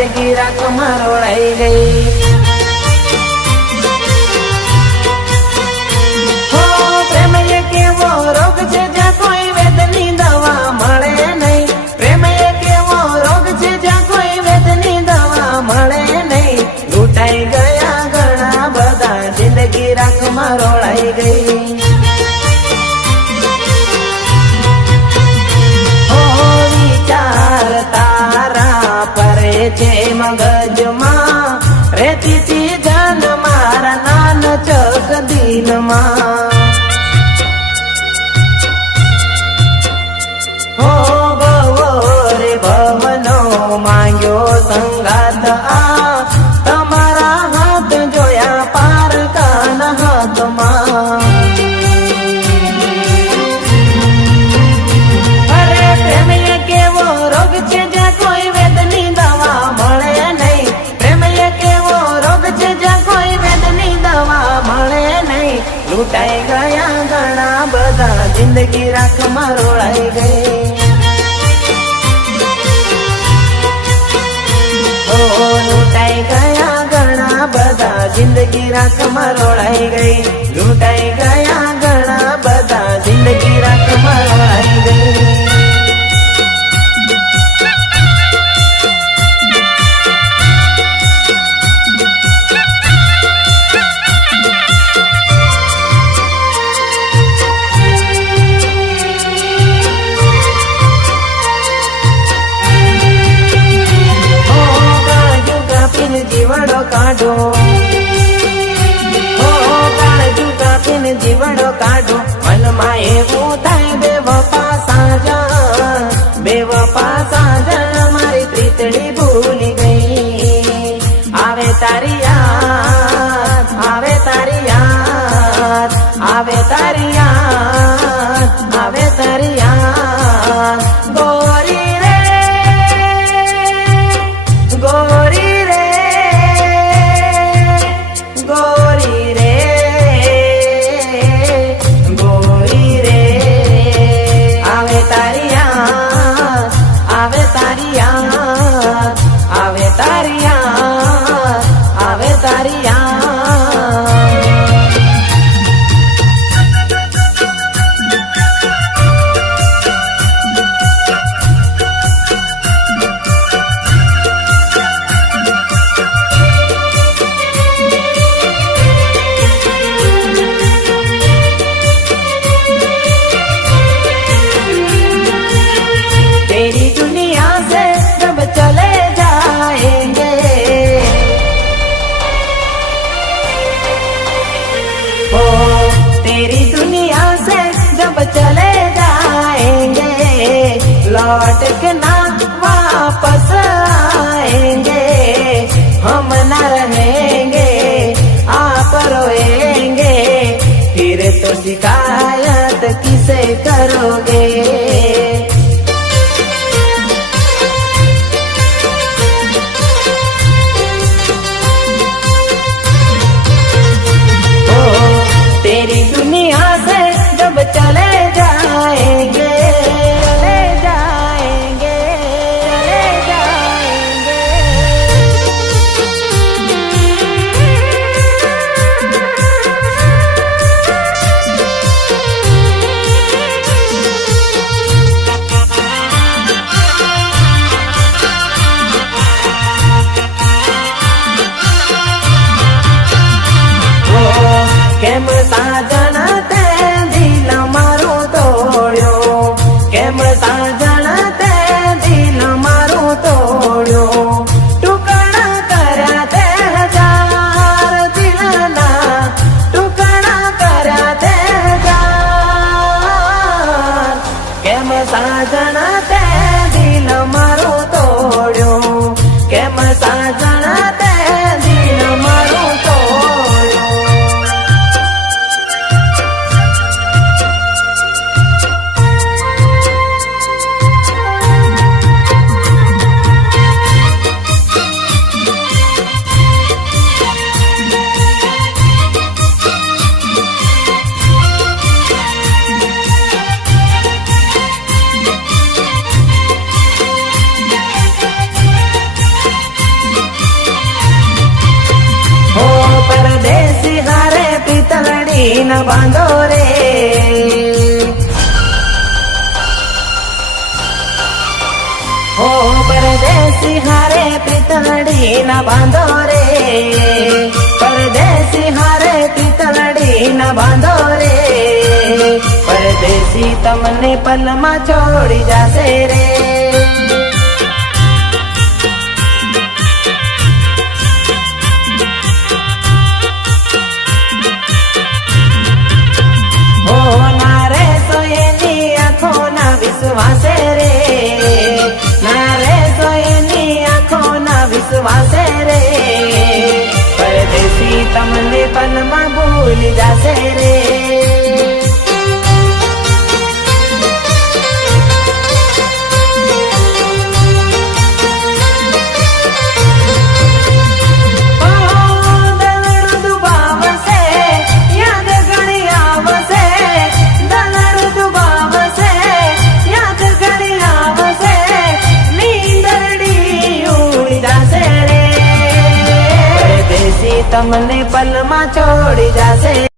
जिंदगी राखમાં રોળાઈ ગઈ। હો પ્રેમ એક એવો રોગ છે જ્યાં કોઈ વેદની દવા મળે નહીં। પ્રેમ એક એવો રોગ છે જ્યાં કોઈ વેદની દવા મળે નહીં। લૂંટાઈ ગયા ઘણા બધા જિંદગી રાખમાં રોળાઈ ગઈ। છે મગજમાં રેતી થી ધન મારા નાન ચક દિલમાં। હો ભવો રે ભવનો માંગ્યો સંગાત આ તમારા હાથ જોયા પારકાન હાથમાં। અરે પ્રેમ એક એવો રોગ છે જ્યાં કોઈ વેદની દવા મળે નહીં। પ્રેમ એક એવો રોગ છે જ્યાં કોઈ વેદની દવા મળે નહીં। લૂંટાઈ ગયા ઘણા બધા જિંદગી રાખમાં રોળાઈ ગઈ। લૂંટાઈ ગયા ઘણા બધા જિંદગી રાખમાં રોળાઈ ગઈ। લૂંટાઈ ગયા ઘણા બધા જિંદગી રાખમાં રોળાઈ ગઈ। જીવડો કાઢો હો કાળજુ કાપીને જીવડો કાઢો। મનમાં એવું થાય બેવફા સાજણ બેવફા સાજણ મારી પ્રીતડી ભૂલી ગઈ। આવે તારી યાદ આવે તારી યાદ આવે તારી યાદ આવે તારી યાદ। ગોરી રે ગોરી तेरी दुनिया से जब चले जाएंगे लौट के ना वापस आएंगे। हम न रहेंगे आप रोएंगे फिर तो शिकायत किसे करोगे। तेरी दुनिया से जब चले जाएंगे चले जाएंगे चले जाएंगे। પિતળડી ના બાંધો રે ઓ પરદેશી હારે પિતળડી ના બાંધો રે પરદેશી હારે પિતળડી ના બાંધો રે પરદેશી તમને પલમાં છોડી જાશે રે વિશ્વાસે રે નારે સોયની આંખો ના વિશ્વાસે રે પરદેશી તમને પલમાં ભૂલી જાશે રે તમને પલમાં છોડી જાશે